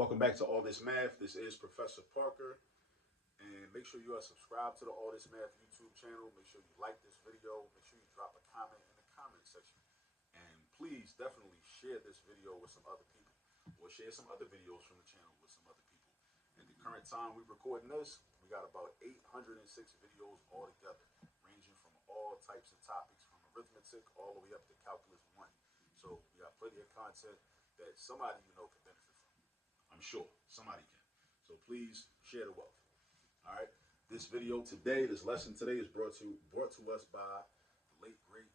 Welcome back to All This Math. This is Professor Parker. And make sure you are subscribed to the All This Math YouTube channel. Make sure you like this video. Make sure you drop a comment in the comment section. And please definitely share this video with some other people. Or share some other videos from the channel with some other people. At the current time we're recording this, we got about 806 videos all together, ranging from all types of topics, from arithmetic all the way up to calculus 1. So we got plenty of content that somebody you know can benefit from. I'm sure somebody can. So please share the wealth. All right. This video today, this lesson today is brought to us by the late great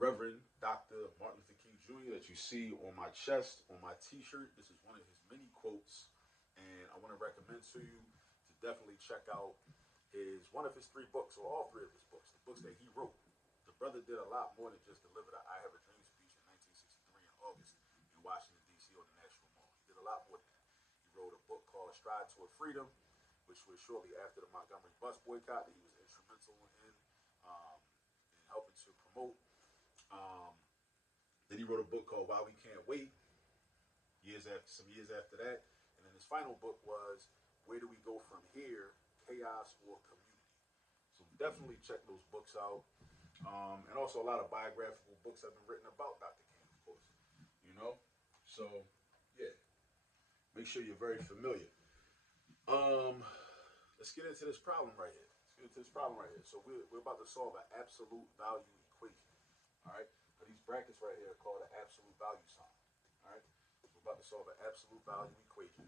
Reverend Dr. Martin Luther King Jr. that you see on my chest, on my t-shirt. This is one of his many quotes, and I want to recommend to you to definitely check out one of his 3 books, or all 3 of his books, the books that he wrote. The brother did a lot more than just deliver the I Have a Dream speech in 1963 in August in Washington, D.C. on the National Mall. He did a lot more than that. He wrote a book called Stride Toward Freedom, which was shortly after the Montgomery bus boycott that he was instrumental in helping to promote. Then he wrote a book called Why We Can't Wait, some years after that. And then his final book was Where Do We Go From Here, Chaos or Community. So definitely check those books out. And also a lot of biographical books have been written about Dr. King, of course. You know? So, yeah. Make sure you're very familiar. Let's get into this problem right here. So we're about to solve an absolute value equation. All right? So these brackets right here are called an absolute value sign. All right? So we're about to solve an absolute value equation.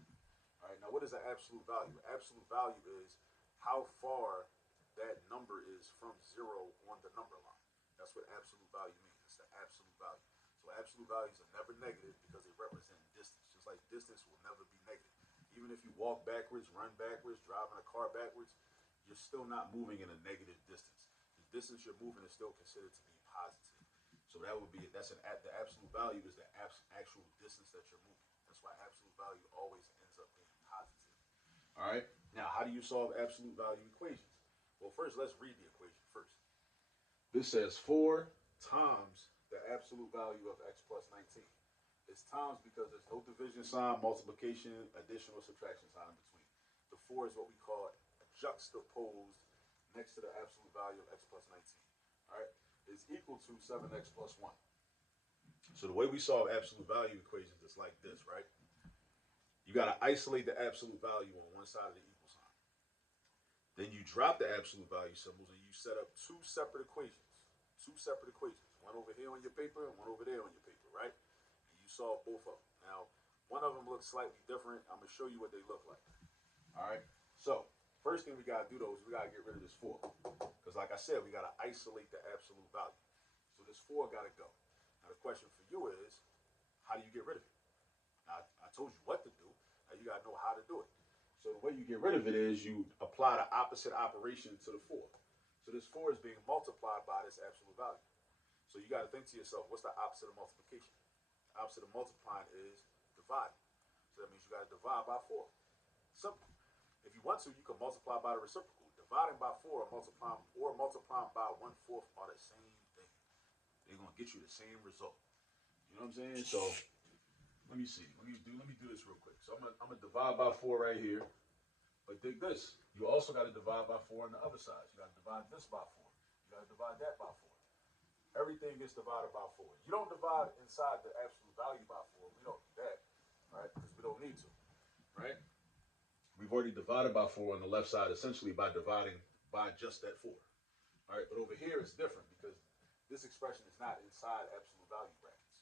All right? Now, what is an absolute value? Absolute value is how far that number is from 0 on the number line. That's what absolute value means. It's the absolute value. So absolute values are never negative because they represent distance. Just like distance will never be negative. Even if you walk backwards, run backwards, driving a car backwards, you're still not moving in a negative distance. The distance you're moving is still considered to be positive. So that would be the absolute value is the actual distance that you're moving. That's why absolute value always ends up being positive. All right. Now, how do you solve absolute value equations? Well, first, let's read the equation first. This says 4 times the absolute value of x plus 19. It's times because there's no division sign, multiplication, addition, or subtraction sign in between. The 4 is what we call juxtaposed next to the absolute value of x plus 19. All right? Is equal to 7x plus 1. So the way we solve absolute value equations is like this, right? You got to isolate the absolute value on one side of the equal sign. Then you drop the absolute value symbols and you set up 2 separate equations. 2 separate equations. One over here on your paper and one over there on your paper, right? And you solve both of them. Now, one of them looks slightly different. I'm going to show you what they look like. All right? So, first thing we got to do, though, is we got to get rid of this 4. Because like I said, we got to isolate the absolute value. So this 4 got to go. Now, the question for you is, how do you get rid of it? Now, I told you what to do. Now, you got to know how to do it. So the way you get rid of it is you apply the opposite operation to the 4. So this 4 is being multiplied by this absolute value. So you got to think to yourself, what's the opposite of multiplication? The opposite of multiplying is dividing. So that means you got to divide by 4. Simple. If you want to, you can multiply by the reciprocal. Dividing by 4 or multiplying by 1/4 are the same thing. They're going to get you the same result. You know what I'm saying? So let me see. Let me do this real quick. So I'm gonna divide by 4 right here. But dig this. You also got to divide by 4 on the other side. You got to divide this by 4. You got to divide that by 4. Everything gets divided by 4. You don't divide inside the absolute value by 4. We don't do that, right? Because we don't need to, right? We've already divided by 4 on the left side, essentially by dividing by just that 4. All right, but over here it's different because this expression is not inside absolute value brackets.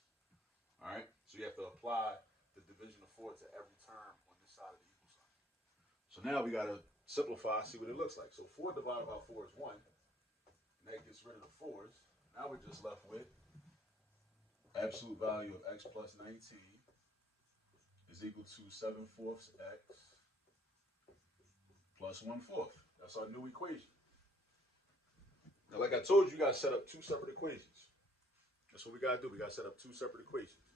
All right, so you have to apply the division of 4 to every term on this side of the equal sign. So now we got to simplify, see what it looks like. So 4 divided by 4 is 1. And that gets rid of the 4's. Now we're just left with absolute value of x plus 19 is equal to 7/4 x plus 1/4. That's our new equation. Now, like I told you, you got to set up 2 separate equations. That's what we got to do. We got to set up 2 separate equations.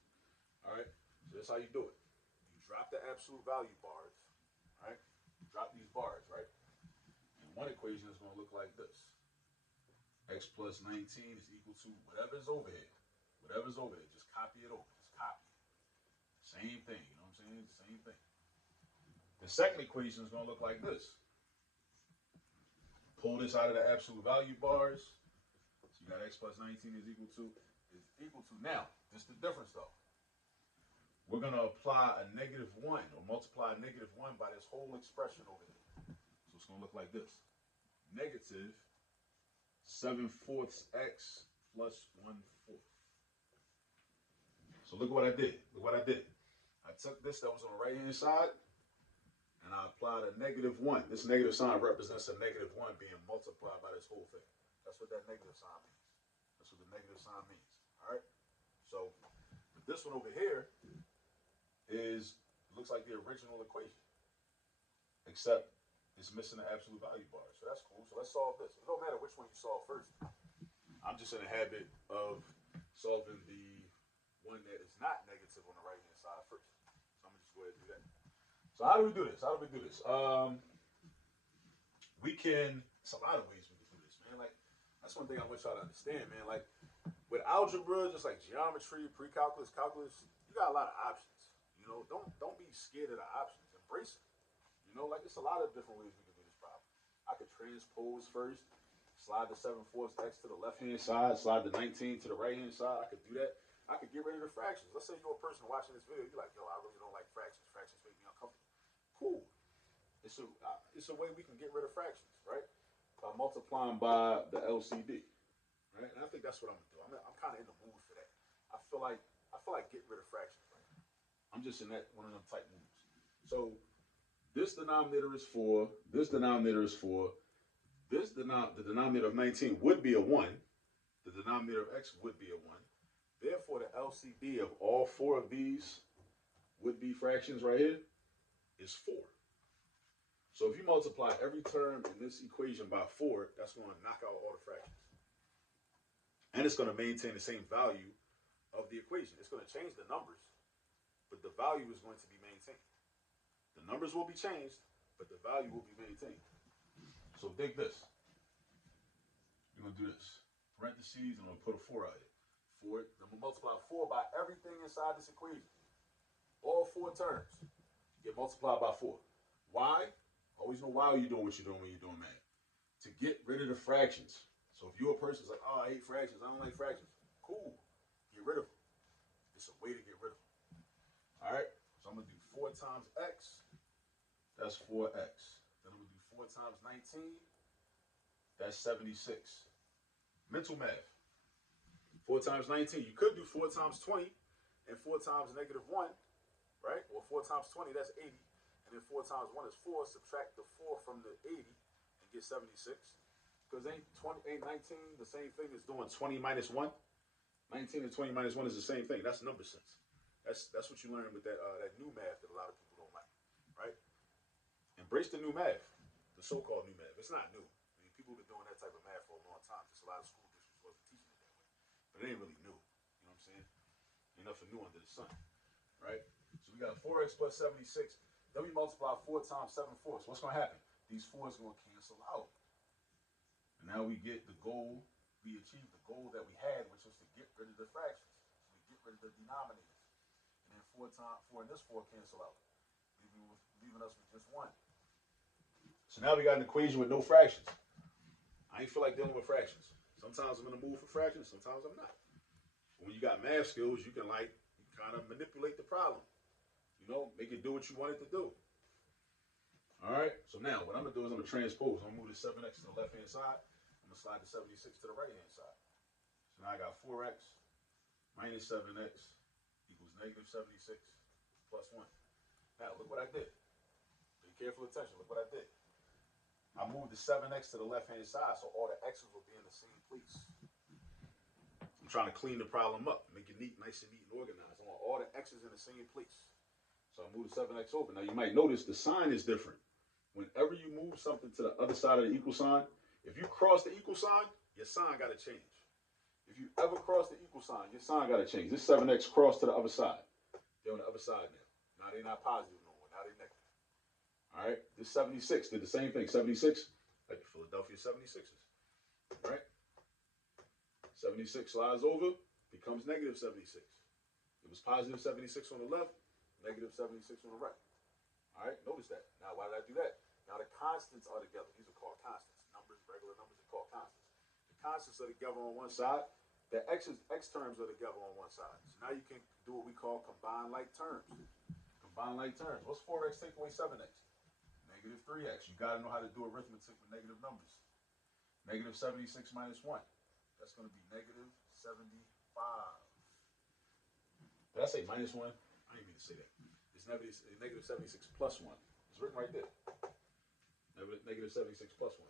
All right? So that's how you do it. You drop the absolute value bars. All right? You drop these bars, right? And one equation is going to look like this. X plus 19 is equal to whatever's over here. Whatever's over here, just copy it over. Just copy it. Same thing, you know what I'm saying? Same thing. The second equation is going to look like this. Pull this out of the absolute value bars. So you got x plus 19 is equal to. Now, this is the difference though. We're going to apply a negative 1 or multiply a negative 1 by this whole expression over here. So it's going to look like this. Negative 7/4 x plus 1/4. So look what I did. I took this that was on the right hand side and I applied a negative 1. This negative sign represents a negative 1 being multiplied by this whole thing. That's what that negative sign means. That's what the negative sign means. All right. So this one over here looks like the original equation, except it's missing the absolute value bar. So that's cool. So let's solve this. It don't matter which one you solve first. I'm just in the habit of solving the one that is not negative on the right hand side first. So I'm gonna just go ahead and do that. So how do we do this? It's a lot of ways we can do this, man. Like, that's one thing I want y'all to understand, man. Like, with algebra, just like geometry, pre-calculus, calculus, you got a lot of options. You know, don't be scared of the options. Embrace it. You know, like, it's a lot of different ways we can do this problem. I could transpose first, slide the 7/4 x to the left-hand side, slide the 19 to the right-hand side. I could do that. I could get rid of the fractions. Let's say you're a person watching this video, you're like, yo, I really don't like fractions. Fractions make me uncomfortable. Cool. It's a way we can get rid of fractions, right? By multiplying by the LCD, right? And I think that's what I'm gonna do. I'm kind of in the mood for that. I feel like getting rid of fractions right now. I'm just in that one of them type moods. So this denominator is 4. This denominator is 4. The denominator of 19 would be a 1. The denominator of x would be a 1. Therefore, the LCD of all 4 of these would-be fractions right here is 4. So if you multiply every term in this equation by 4, that's going to knock out all the fractions. And it's going to maintain the same value of the equation. It's going to change the numbers, but the value is going to be maintained. The numbers will be changed, but the value will be maintained. So dig this. You're going to do this. Parentheses, and I'm going to put a 4 out here. 4. I'm going to multiply 4 by everything inside this equation. All 4 terms get multiplied by 4. Why? Always know why you're doing what you're doing when you're doing math. To get rid of the fractions. So if you're a person who's like, oh, I hate fractions, I don't like fractions. Cool. Get rid of them. It's a way to get rid of them. All right? So I'm going to do 4 times x. That's 4x. Then I'm going to do 4 times 19. That's 76. Mental math. 4 times 19. You could do 4 times 20 and 4 times negative 1, right? Or 4 times 20, that's 80. And then 4 times 1 is 4. Subtract the 4 from the 80 and get 76. Because ain't 19 the same thing as doing 20 minus 1? 19 and 20 minus 1 is the same thing. That's number sense. That's what you learn with that new math that a lot of people don't like, right? Embrace the new math, the so-called new math. It's not new. I mean, people have been doing that type of math for a long time. Just a lot of school districts wasn't teaching it that way. But it ain't really new. You know what I'm saying? Ain't nothing new under the sun, right? So we got 4x plus 76. Then we multiply 4 times 7/4. So what's going to happen? These 4's going to cancel out. And now we get the goal. We achieved the goal that we had, which was to get rid of the fractions. So we get rid of the denominators. And then 4 and this 4 cancel out, leaving us with just 1. So now we got an equation with no fractions. I ain't feel like dealing with fractions. Sometimes I'm in the mood for fractions, sometimes I'm not. When you got math skills, you can kind of manipulate the problem. You know, make it do what you want it to do. All right, so now what I'm going to do is I'm going to transpose. I'm going to move the 7x to the left-hand side. I'm going to slide the 76 to the right-hand side. So now I got 4x minus 7x equals negative 76 plus 1. Now, look what I did. Pay careful attention. Look what I did. I moved the 7x to the left-hand side, so all the x's will be in the same place. I'm trying to clean the problem up, make it neat, nice and neat and organized. I want all the x's in the same place. So I moved the 7x over. Now, you might notice the sign is different. Whenever you move something to the other side of the equal sign, if you cross the equal sign, your sign got to change. If you ever cross the equal sign, your sign got to change. This 7x crossed to the other side. They're on the other side now. Now they're not positive no more. Now they're negative. All right. This 76 did the same thing. 76, like the Philadelphia 76ers. All right. 76 slides over, becomes negative 76. It was positive 76 on the left, Negative 76 on the right. All right, notice that. Now, why did I do that? Now, the constants are together. These are called constants. Numbers, regular numbers are called constants. The constants are together on one side. The x terms are together on one side. So now you can do what we call combine like terms. Combine like terms. What's 4x take away 7x? Negative 3x. You got to know how to do arithmetic with negative numbers. Negative 76 minus 1. That's going to be negative 75. Did I say minus 1? I didn't mean to say that. It's negative 76 plus 1. It's written right there. Negative 76 plus 1.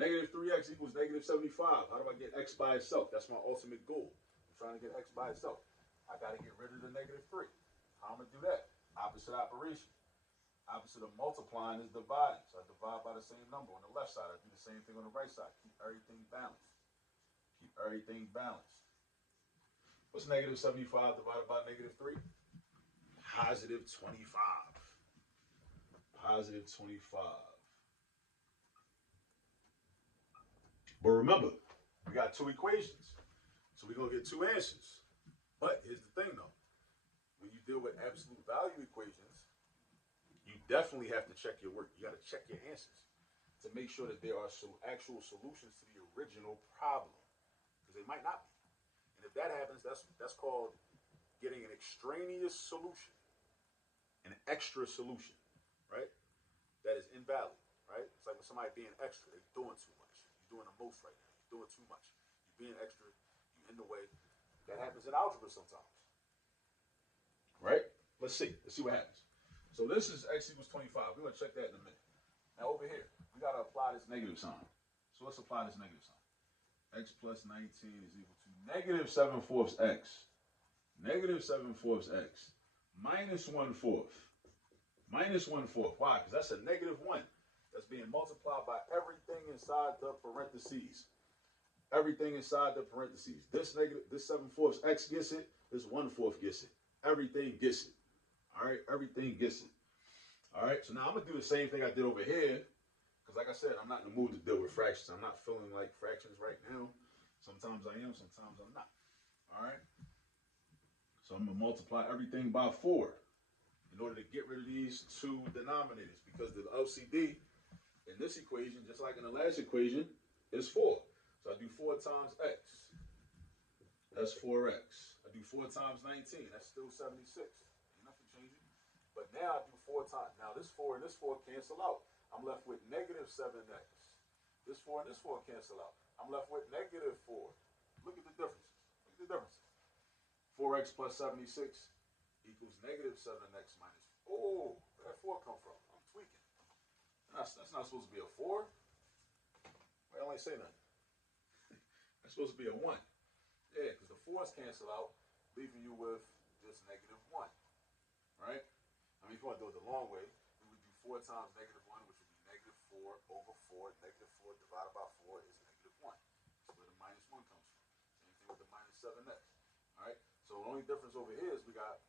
Negative 3x equals negative 75. How do I get x by itself? That's my ultimate goal. I'm trying to get x by itself. I got to get rid of the negative 3. How am I going to do that? Opposite operation. Opposite of multiplying is dividing. So I divide by the same number. On the left side, I do the same thing on the right side. Keep everything balanced. Keep everything balanced. What's negative 75 divided by negative 3? Positive 25. Positive 25. But remember, we got two equations. So we're going to get two answers. But here's the thing, though. When you deal with absolute value equations, you definitely have to check your work. You got to check your answers to make sure that there are actual solutions to the original problem. Because they might not be. And if that happens, that's called getting an extraneous solution. An extra solution, right? That is invalid, right? It's like when somebody being extra, they're doing too much. You're doing the most right now. You're doing too much. You're being extra. You're in the way. That happens in algebra sometimes. Right? Let's see. Let's see what happens. So this is x equals 25. We're going to check that in a minute. Now over here, we got to apply this negative sign. So let's apply this negative sign. X plus 19 is equal to negative 7/4 x. Negative 7/4 x. Minus 1/4. Minus 1/4. Why? Because that's a negative 1. That's being multiplied by everything inside the parentheses. Everything inside the parentheses. This 7/4 x gets it. This 1/4 gets it. Everything gets it. All right? Everything gets it. All right? So now I'm going to do the same thing I did over here. Because like I said, I'm not in the mood to deal with fractions. I'm not feeling like fractions right now. Sometimes I am. Sometimes I'm not. All right? So I'm going to multiply everything by 4 in order to get rid of these two denominators. Because the LCD in this equation, just like in the last equation, is 4. So I do 4 times x. That's 4x. I do 4 times 19. That's still 76. Ain't nothing changing. But now I do 4 times. Now this 4 and this 4 cancel out. I'm left with negative 7x. This 4 and this 4 cancel out. I'm left with negative 4. Look at the differences. Look at the differences. 4x plus 76 equals negative 7x minus. Oh, where did that 4 come from? I'm tweaking. That's not supposed to be a 4. Why don't I say nothing? That's supposed to be a 1. Yeah, because the 4's cancel out, leaving you with just negative 1. Right? I mean, if you want to do it the long way, we would do 4 times negative 1, which would be negative 4 over 4. Negative 4 divided by 4 is negative 1. That's where the minus 1 comes from. Same thing with the minus 7x. All right? So the only difference over here is we got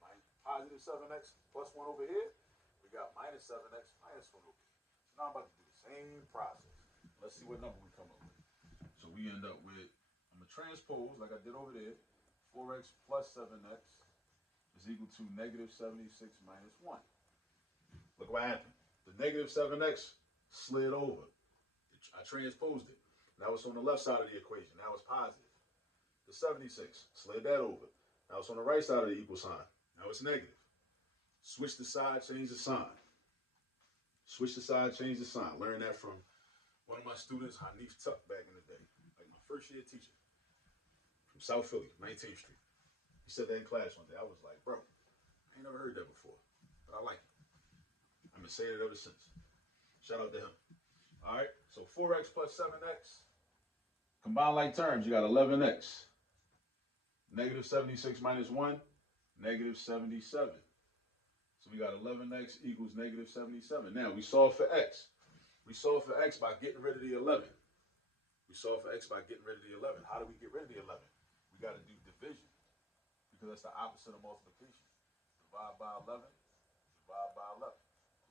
positive 7x plus 1 over here. We got minus 7x minus 1 over here. So now I'm about to do the same process. Let's see what number we come up with. So we end up with, I'm going to transpose like I did over there. 4x plus 7x is equal to negative 76 minus 1. Look what happened. The negative 7x slid over. I transposed it. Now it's on the left side of the equation. Now it's positive. The 76, slid that over. Now it's on the right side of the equal sign. Now it's negative. Switch the side, change the sign. Switch the side, change the sign. Learned that from one of my students, Hanif Tuck, back in the day. Like my first year teacher. From South Philly, 19th Street. He said that in class one day. I was like, bro, I ain't never heard that before. But I like it. I've been saying it ever since. Shout out to him. All right, so 4x plus 7x. Combine like terms, you got 11x. Negative 76 minus 1, negative 77. So we got 11x equals negative 77. Now, we solve for x. We solve for x by getting rid of the 11. We solve for x by getting rid of the 11. How do we get rid of the 11? We got to do division because that's the opposite of multiplication. Divide by 11, divide by 11.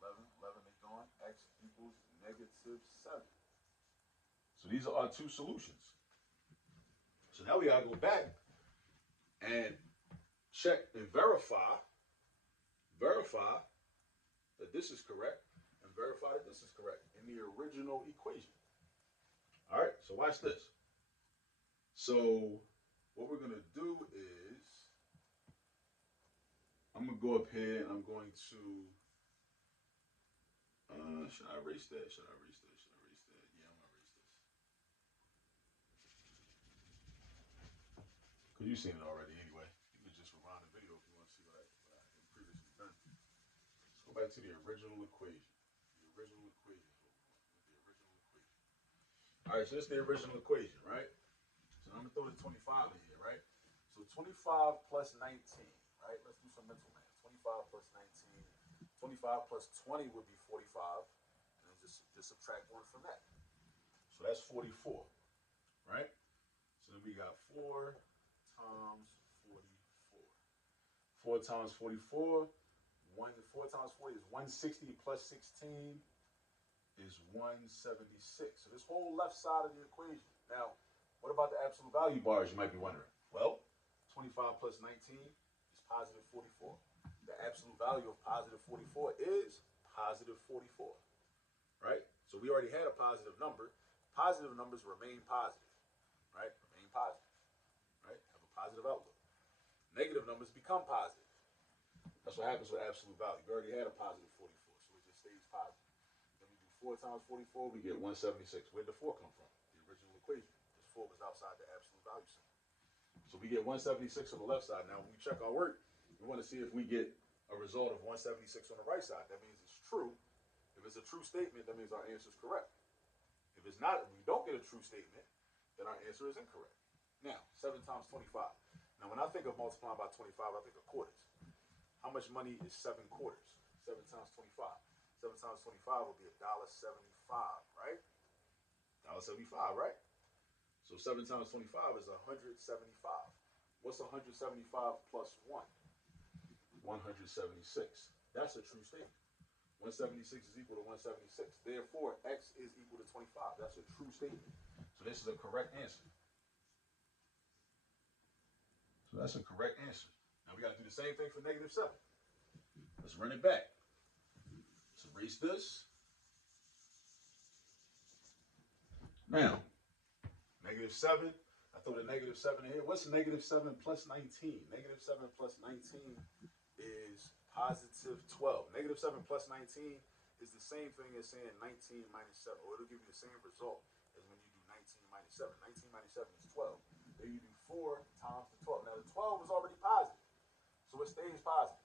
11, 11 is gone. X equals negative 7. So these are our two solutions. So now we got to go back and check and verify verify that this is correct and verify that this is correct in the original equation. All right, so watch this. So what we're going to do is I'm going to go up here and I'm going to, should I erase that? Should I erase that? Should I erase that? Yeah, I'm going to erase this. Because you've seen it already anyway. You can just rewind the video if you want to see what I previously done. Let's go back to the original equation. The original equation. The original equation. All right, so this is the original equation, right? So I'm going to throw the 25 in here, right? So 25 plus 19, right? Let's do some mental math. 25 plus 19. 25 plus 20 would be 45. And then just subtract 1 from that. So that's 44, right? So then we got 4 times 44. 4 times 44. 4 times 40 is 160 plus 16 is 176. So this whole left side of the equation. Now, what about the absolute value bars, you might be wondering? Well, 25 plus 19 is positive 44. The absolute value of positive 44 is positive 44, right? So we already had a positive number. Positive numbers remain positive, right? Remain positive, right? Have a positive outlook. Negative numbers become positive. That's what happens with absolute value. We already had a positive 44, so it just stays positive. Then we do 4 times 44, we get 176. Where'd the 4 come from? The original equation. This 4 was outside the absolute value sign. So we get 176 on the left side. Now, when we check our work, we want to see if we get a result of 176 on the right side. That means it's true. If it's a true statement, that means our answer is correct. If it's not, if we don't get a true statement, then our answer is incorrect. Now, 7 times 25. Now, when I think of multiplying by 25, I think of quarters. How much money is 7 quarters? 7 times 25. 7 times 25 will be $1.75, right? $1.75, right? So 7 times 25 is 175. What's 175 plus 1? 176. That's a true statement. 176 is equal to 176. Therefore, x is equal to 25. That's a true statement. So this is a correct answer. So that's a correct answer. Now we got to do the same thing for negative 7. Let's run it back. Let's erase this. Now, negative 7. I throw the negative 7 in here. What's negative 7 plus 19? Negative 7 plus 19 is positive 12. Negative 7 plus 19 is the same thing as saying 19 minus 7. Or it'll give you the same result as when you do 19 minus 7. 19 minus 7 is 12. Then you do 4 times the 12. Now the 12 is already positive. So it stays positive.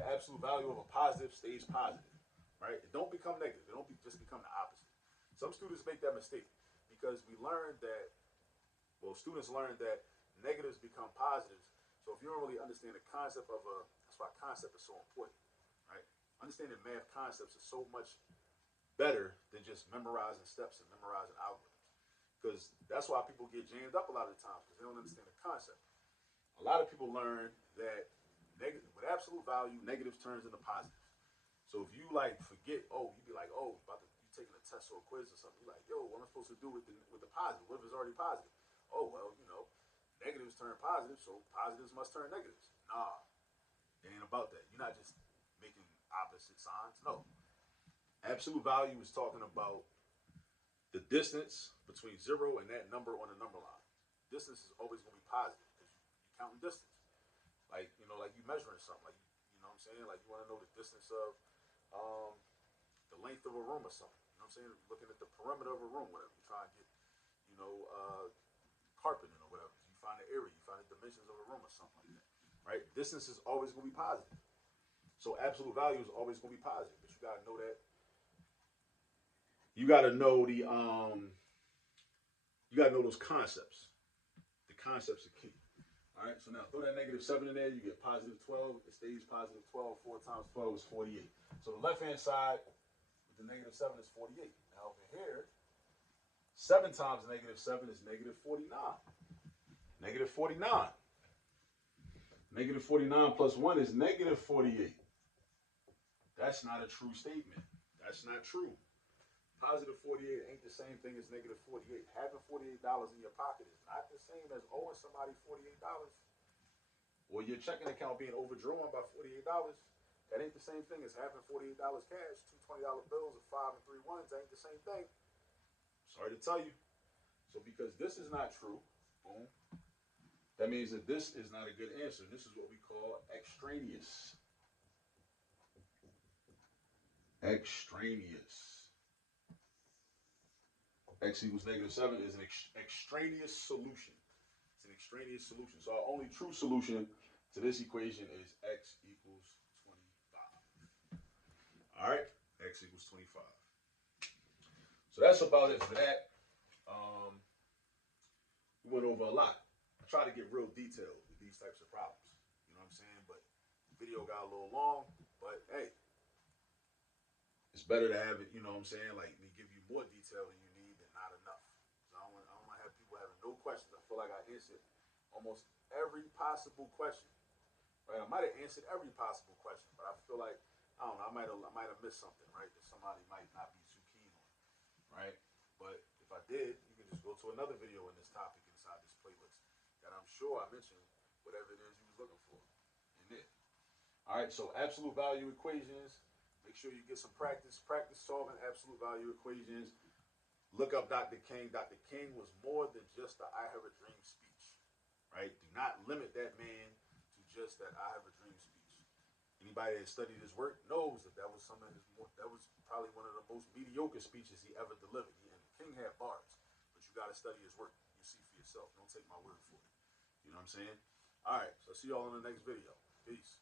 The absolute value of a positive stays positive. Right? It don't become negative. It don't just become the opposite. Some students make that mistake because we learned that, well, students learn that negatives become positives. So if you don't really understand the concept of that's why concept is so important, right? Understanding math concepts is so much better than just memorizing steps and memorizing algorithms. Because that's why people get jammed up a lot of the times, because they don't understand the concept. A lot of people learn that with absolute value, negatives turns into positives. So if you like forget, you be like, you taking a test or a quiz or something, you're like, what am I supposed to do with the positive? What if it's already positive? Oh, well, negatives turn positive, so positives must turn negatives. Nah, it ain't about that. You're not just making opposite signs. No. Absolute value is talking about the distance between 0 and that number on the number line. Distance is always going to be positive because you're counting distance. Like you measuring something. Like, you know what I'm saying? Like you want to know the distance of the length of a room or something. You know what I'm saying? Looking at the perimeter of a room, whatever. You try and get, carpeting or whatever. You find the area, you find the dimensions of a room or something like that. Right? Distance is always going to be positive. So absolute value is always going to be positive. But you got to know that. You got to know you got to know those concepts. The concepts are key. All right, so now throw that negative 7 in there, you get positive 12. It stays positive 12. 4 times 12 is 48. So the left-hand side with the negative 7 is 48. Now over here, 7 times negative 7 is negative 49. Negative 49. Negative 49 plus 1 is negative 48. That's not a true statement. That's not true. Positive 48 ain't the same thing as negative 48. Having $48 in your pocket is not the same as owing somebody $48. Or your checking account being overdrawn by $48. That ain't the same thing as having $48 cash, two $20 bills, and five and three ones. That ain't the same thing. Sorry to tell you. So because this is not true, boom, that means that this is not a good answer. This is what we call extraneous. Extraneous. X equals -7 is an extraneous solution. It's an extraneous solution. So our only true solution to this equation is x equals 25. All right, x equals 25. So that's about it for that. We went over a lot. I try to get real detailed with these types of problems. You know what I'm saying? But the video got a little long. But hey, it's better to have it. You know what I'm saying? Like me give you more detail than you need than not enough. So I don't want to have people having no questions. I feel like I answered almost every possible question. Right? I might have answered every possible question, but I feel like I don't know. I might have missed something, right? That somebody might not be too keen on, right? But if I did, you can just go to another video in this topic inside this playlist that I'm sure I mentioned whatever it is you was looking for in it. All right. So absolute value equations. Make sure you get some practice. Practice solving absolute value equations. Look up Dr. King. Dr. King was more than just the I Have a Dream speech, right? Do not limit that man to just that I Have a Dream speech. Anybody that studied his work knows that that was that was probably one of the most mediocre speeches he ever delivered. And King had bars, but you got to study his work. You see for yourself. Don't take my word for it. You know what I'm saying? All right. So see y'all in the next video. Peace.